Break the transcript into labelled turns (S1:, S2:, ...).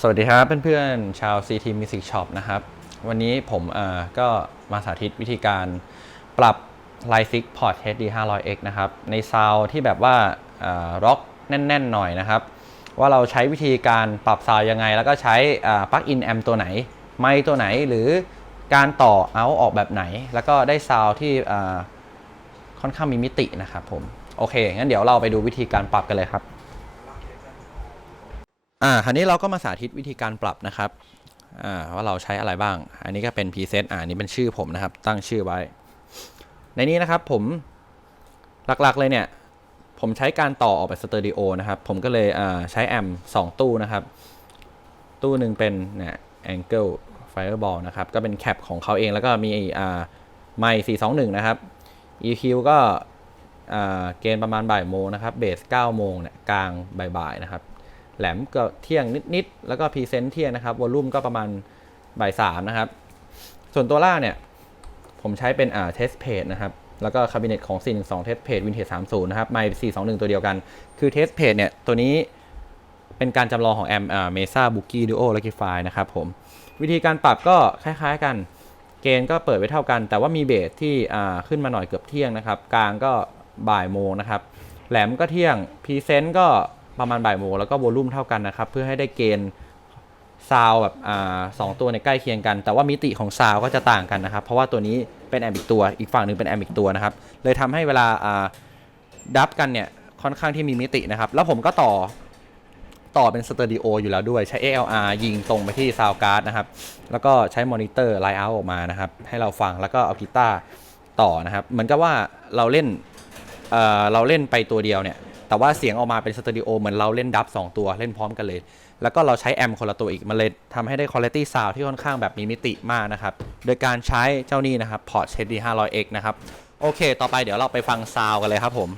S1: สวัสดีครับเพื่อนๆชาว CT Music Shop นะครับ วันนี้ผมก็มาสาธิตวิธีการปรับ l i ฟิก Port HD 500X นะครับ ในซาวที่แบบว่าร็อกแน่นๆหน่อยนะครับ ว่าเราใช้วิธีการปรับซาวยังไง แล้วก็ใช้ปลั๊กอินแอมตัวไหน ไมตัวไหนหรือการต่อเอาออกแบบไหน แล้วก็ได้ซาวที่ค่อนข้างมีมิตินะครับผม โอเค งั้นเดี๋ยวเราไปดูวิธีการปรับกันเลยครับ อ่าคราวนี้เราก็มาสาธิตวิธีการปรับนะครับอ่าว่าเราใช้อะไรบ้าง อันนี้ก็เป็นพรีเซตอ่านี่เป็นชื่อผมนะครับ ตั้งชื่อไว้ ในนี้นะครับผมหลักๆเลยเนี่ย ผมใช้การต่อออกไปสเตอริโอนะครับ ผมก็เลยอ่าใช้แอมป์สองตู้นะครับ ตู้หนึ่งเป็นเนี่ย Angle Fireball นะครับ ก็เป็นแคปของเขาเองแล้วก็มีอ่าไมค์421 นะครับ EQ ก็อ่าเกณฑ์ประมาณบ่ายโมงนะครับเบส9โมงเนี่ยกลางบ่ายๆนะครับ แหลมก็เที่ยงนิดๆ แล้วก็พรีเซนต์เที่ยงนะครับวอลลุ่มก็ประมาณบ่ายสามนะครับ ส่วนตัวล่างเนี่ย ผมใช้เป็นอ่าเทสเพจนะครับ แล้วก็คาบิเนตของ 412เทสเพจวินเทจ30 นะครับไมค์421 ตัวเดียวกัน คือเทสเพจเนี่ย ตัวนี้เป็นการจำลองของแอมเมซ่าบุกี้ดูโอเลกิฟายนะครับผม วิธีการปรับก็คล้ายๆกัน เกณฑ์ก็เปิดไว้เท่ากัน แต่ว่ามีเบสที่ขึ้นมาหน่อยเกือบเที่ยงนะครับ กลางก็บ่ายโมงนะครับ แหลมก็เที่ยงพรีเซนต์ก็ ประมาณบ่ายโมงแล้วก็โวลูมเท่ากันนะครับ เพื่อให้ได้เกณฑ์ซาวแบบอ่าสองตัวในใกล้เคียงกัน แต่ว่ามิติของซาวก็จะต่างกันนะครับ เพราะว่าตัวนี้เป็นแอมอีกตัว อีกฝั่งหนึ่งเป็นแอมอีกตัวนะครับ เลยทำให้เวลาอ่าดับกันเนี่ยค่อนข้างที่มีมิตินะครับ แล้วผมก็ต่อต่อเป็นสเตอริโออยู่แล้วด้วยใช้ ALR ยิงตรงไปที่ซาวการ์ดนะครับ แล้วก็ใช้มอนิเตอร์ไลท์เอาออกมานะครับ ให้เราฟังแล้วก็เอากีตาร์ต่อนะครับ เหมือนกับว่าเราเล่นเเราเล่นไปตัวเดียวเนี่ย แต่ว่าเสียงออกมาเป็นสตูดิโอเหมือนเราเล่นดับ2ตัวเล่นพร้อมกันเลย แล้วก็เราใช้แอมป์คนละตัวอีกมันเลยทำให้ได้คุณภาพซาวที่ค่อนข้างแบบมีมิติมากนะครับ โดยการใช้เจ้านี้นะครับพอร์ต HD 500X นะครับ โอเค ต่อไปเดี๋ยวเราไปฟังซาวกันเลยครับผม